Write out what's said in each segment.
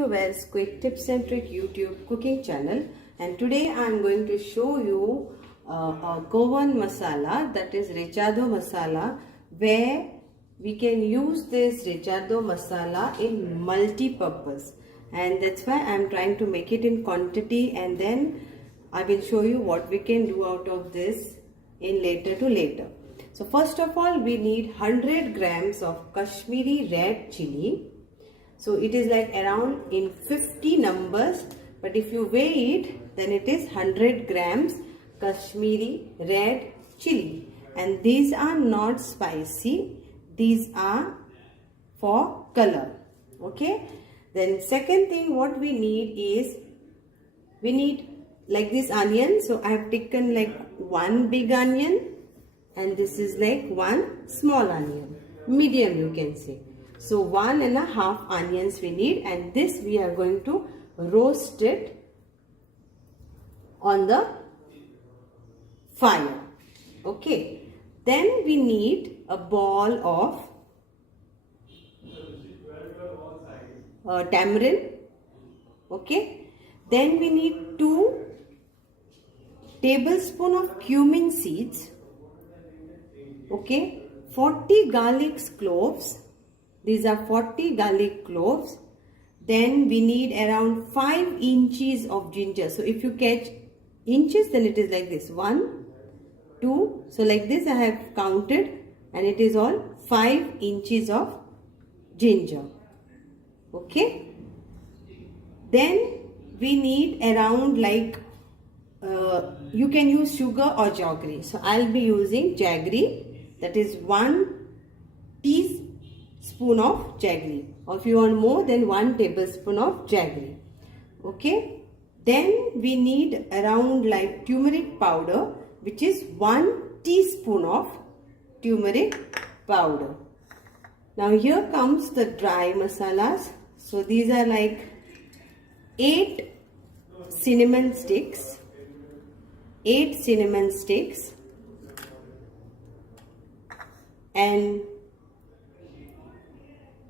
to Well's Quick Tips and Trick YouTube cooking channel, and today I am going to show you a Goan masala, that is Recheado masala, where we can use this Recheado masala in multi-purpose, and that's why I am trying to make it in quantity, and then I will show you what we can do out of this in later. So first of all, we need 100 grams of Kashmiri red chili. So it is like around in 50 numbers, but if you weigh it, then it is 100 grams Kashmiri red chili. And these are not spicy, these are for color. Okay. Then second thing what we need is, we need like this onion. So I have taken like one big onion, and this is like one small onion, medium you can say. So 1.5 onions we need, and this we are going to roast it on the fire. Okay. Then we need a ball of tamarind. Okay. Then we need 2 tablespoons of cumin seeds. Okay. 40 garlic cloves. These are 40 garlic cloves. Then we need around 5 inches of ginger. So if you catch inches, then it is like this: 1, 2. So like this I have counted, and it is all 5 inches of ginger. Okay. Then we need around like you can use sugar or jaggery. So I'll be using jaggery, that is 1 teaspoon of jaggery, or if you want more, then 1 tablespoon of jaggery. Okay. Then we need around like turmeric powder, which is 1 teaspoon of turmeric powder. Now here comes the dry masalas. So these are like 8 cinnamon sticks, and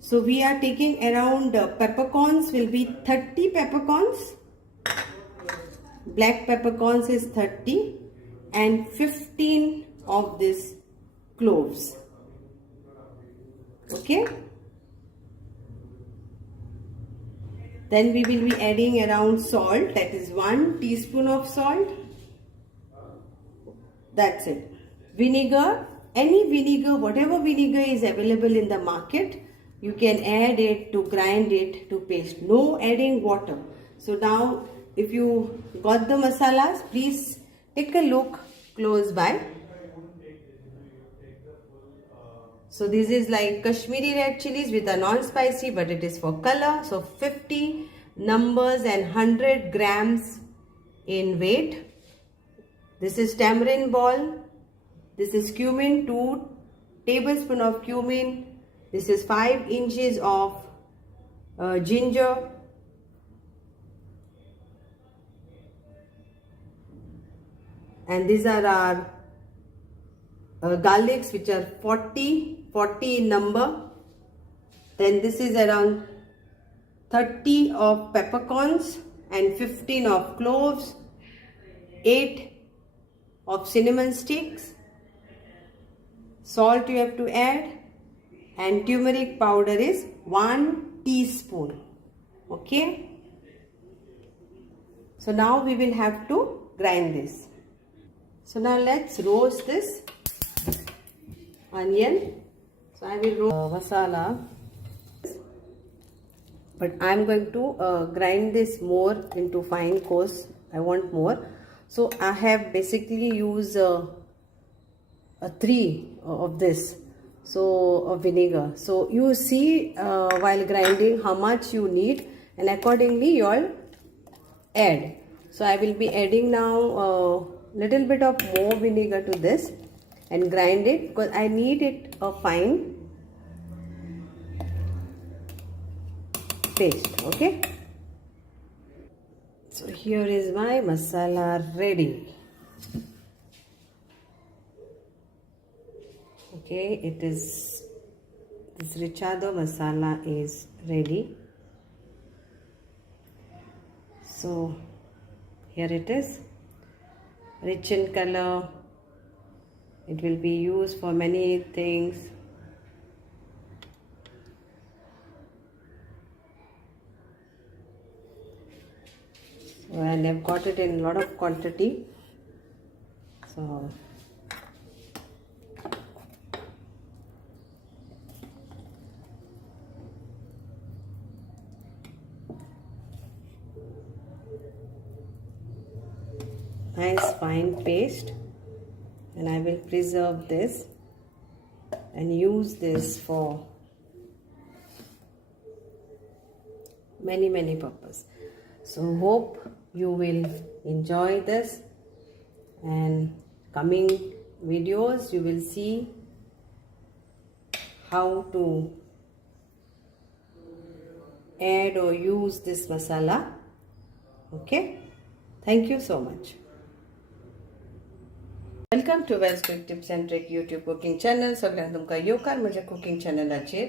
so we are taking around peppercorns will be 30 peppercorns, black peppercorns is 30, and 15 of these cloves. Okay. Then we will be adding around salt, that is 1 teaspoon of salt. That's it. Vinegar, any vinegar, whatever vinegar is available in the market, you can add it to grind it to paste. No adding water. So now if you got the masalas, please take a look close by. So this is like Kashmiri red chilies with a non-spicy, but it is for color. So 50 numbers and 100 grams in weight. This is tamarind ball. This is cumin, 2 tablespoons of cumin. This is 5 inches of ginger. And these are our garlics, which are 40 in number. Then this is around 30 of peppercorns and 15 of cloves, 8 of cinnamon sticks. Salt you have to add, and turmeric powder is 1 teaspoon. Okay. So now we will have to grind this. So now let's roast this onion. So I will roast masala, but I am going to grind this more into fine coarse. I want more. So I have basically used 3 of this, so of vinegar. So you see while grinding how much you need, and accordingly you all add. So I will be adding now little bit of more vinegar to this and grind it, because I need it a fine paste. Okay. So here is my masala ready. Okay, it is, this Recheado masala is ready. So here it is, rich in color. It will be used for many things. And I've got it in a lot of quantity. So nice fine paste, and I will preserve this and use this for many purposes. So hope you will enjoy this, and coming videos you will see how to add or use this masala. Okay, thank you so much. Welcome to Wells Quick Tips and Trick YouTube cooking channel. सगळ्यांक तुमका येवकार म्हज्या cooking चॅनलाचेर.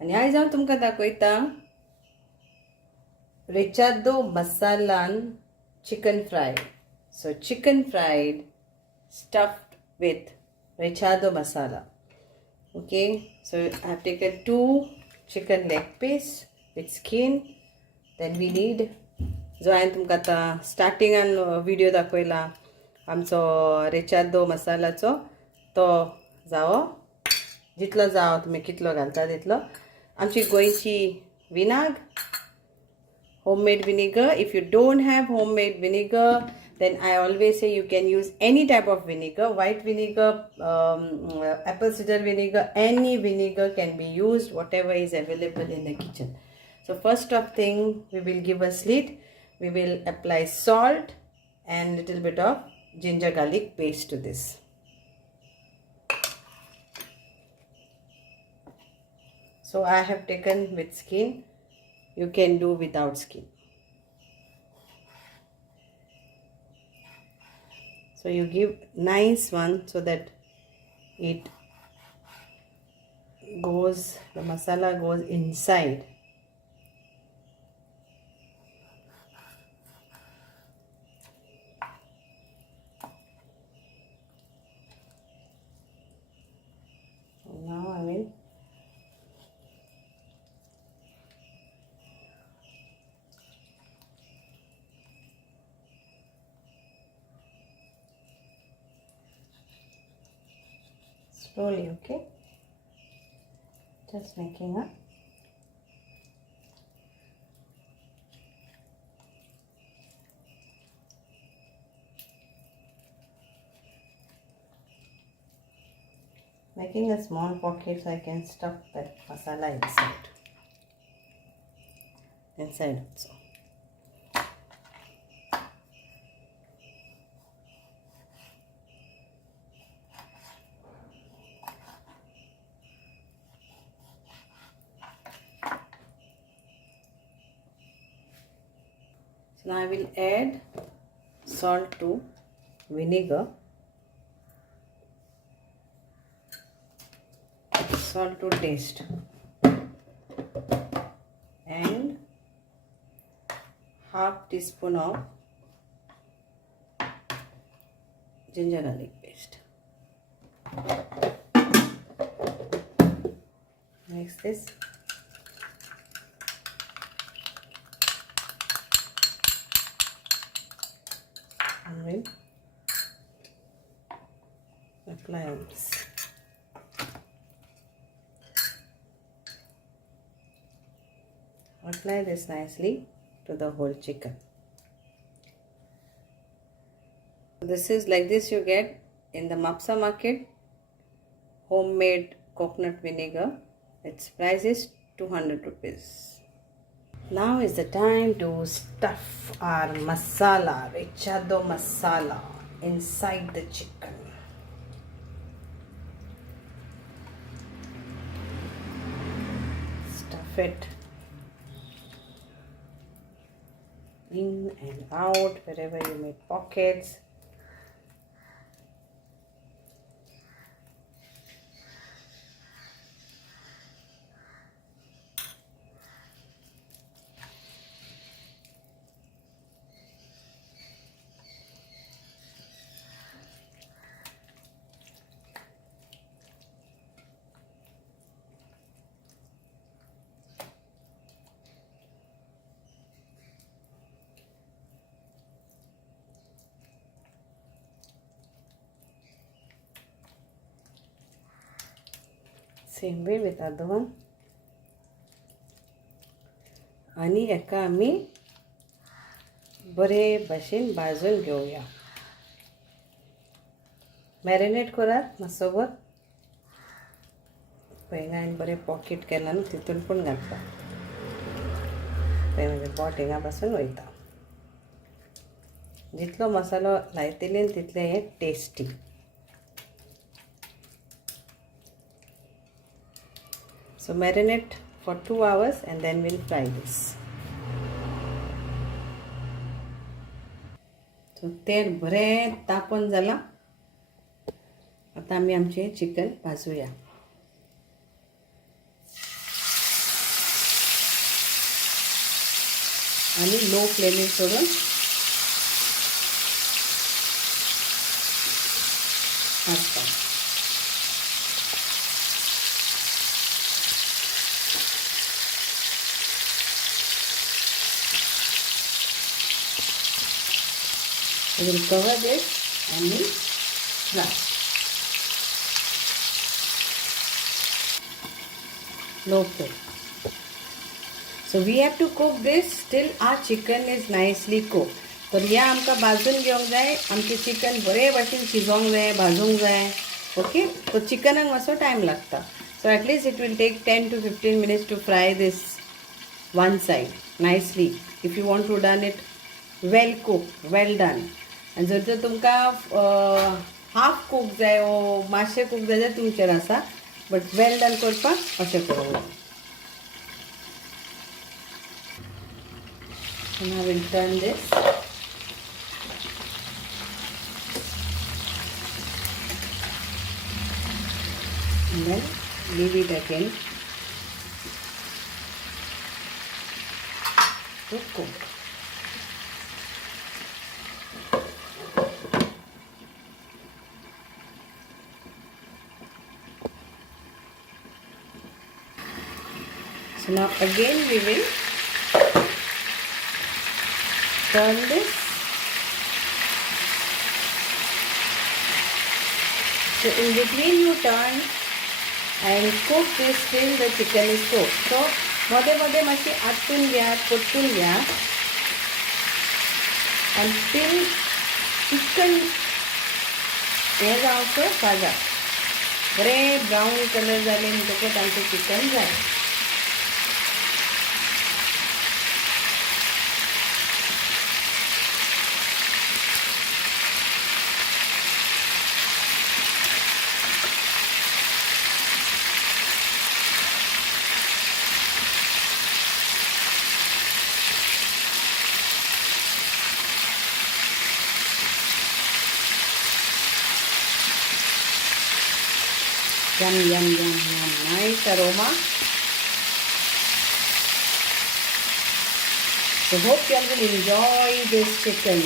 आणि आयज हांव तुमकां दाखयता Recheado masalan chicken fried. So chicken fried stuffed with Recheado masala. Okay, so I have taken 2 chicken leg piece with skin. Then we need, जो हांवें तुमकां आतां स्टार्टिंगान व्हिडिओ दाखयला आमचो Recheado मसालाचो, तो जावो जितलो जावो तुमी कितलो घालता तितलो. आमची गोंयची विनाग, homemade vinegar. If you don't have homemade vinegar, then I always say you can use any type of vinegar, white vinegar, apple cider vinegar, any vinegar can be used, whatever is available in the kitchen. So first of thing, we will give a slit, we will apply salt and little bit of ginger garlic paste to this. So I have taken with skin. You can do without skin. So you give nice one so that it goes, the masala goes inside. So now I will slowly, okay? Just making up. Making a small pocket so I can stuff that masala inside also. So now I will add salt to vinegar, salt to taste, and half teaspoon of ginger garlic paste. Mix this. And will apply this. Apply this nicely to the whole chicken. This is like this you get in the Mapsa market, homemade coconut vinegar. Its price is 200 rupees. Now is the time to stuff our masala, Recheado masala, inside the chicken. Stuff it in and out wherever you make pockets. Same way with other one. आणि हेका आमी बरे भाशेन भाजून घेवया. Marinate करात मातसोभर. पळय हांवें बरें पॉकेट केलां न्हू, तितून पण घालता. पळय म्हणजे पोट हिंगा पासून वयता. जितलो मसालो लायतले तितले हे tasty. So marinate for 2 hours and then we'll fry this. So तेल बरें तापोवन जाला. आता आमी आमचे चिकन भाजूया. आणि लो फ्लेमीर सोडून भाजता. We will cover this and we'll fry. Low flame. So we have to cook this till our chicken is nicely cooked. तर या आमकां भाजून घेवंक जाय. आमचें चिकन बरे भाशेन शिजोवंक जाय, भाजूंक जाय. ओके, तो चिकनाक मातसो टायम लागता. So at least it will take 10 to 15 minutes to fry this one side nicely. If you want to done it well cooked, well done. आणि जर तुमकां हाफ कूक जाय ओ मातशें कूक जाय जाल्यार तुमचेर आसा. बट वेल डन करपाक अशें करूंक जाय. And I will turn this. And then leave it again to cook. So now again we will turn this. So in between you turn and cook this till the chicken is cooked. So मध्ये मध्ये मातशी आटून घ्या, परतून घ्या until chicken हे जावंसो भाजा. बरें brown colour जाले म्हणटकच आमचें चिकन जाय. Yum, yum, yum, yum. Nice aroma. So hope you all will enjoy this chicken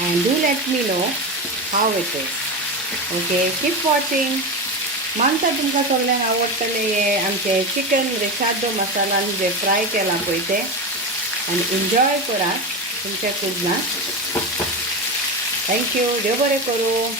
and do let me know how it is. Okay, keep watching. मानता तुमकां सगळ्यांक आवडटले हे आमचे चिकन रेशादो मसालान जे fry केला पळय ते. आनी एन्जॉय करात तुमच्या कुडनाक. थँक्यू. देव बरें करूं.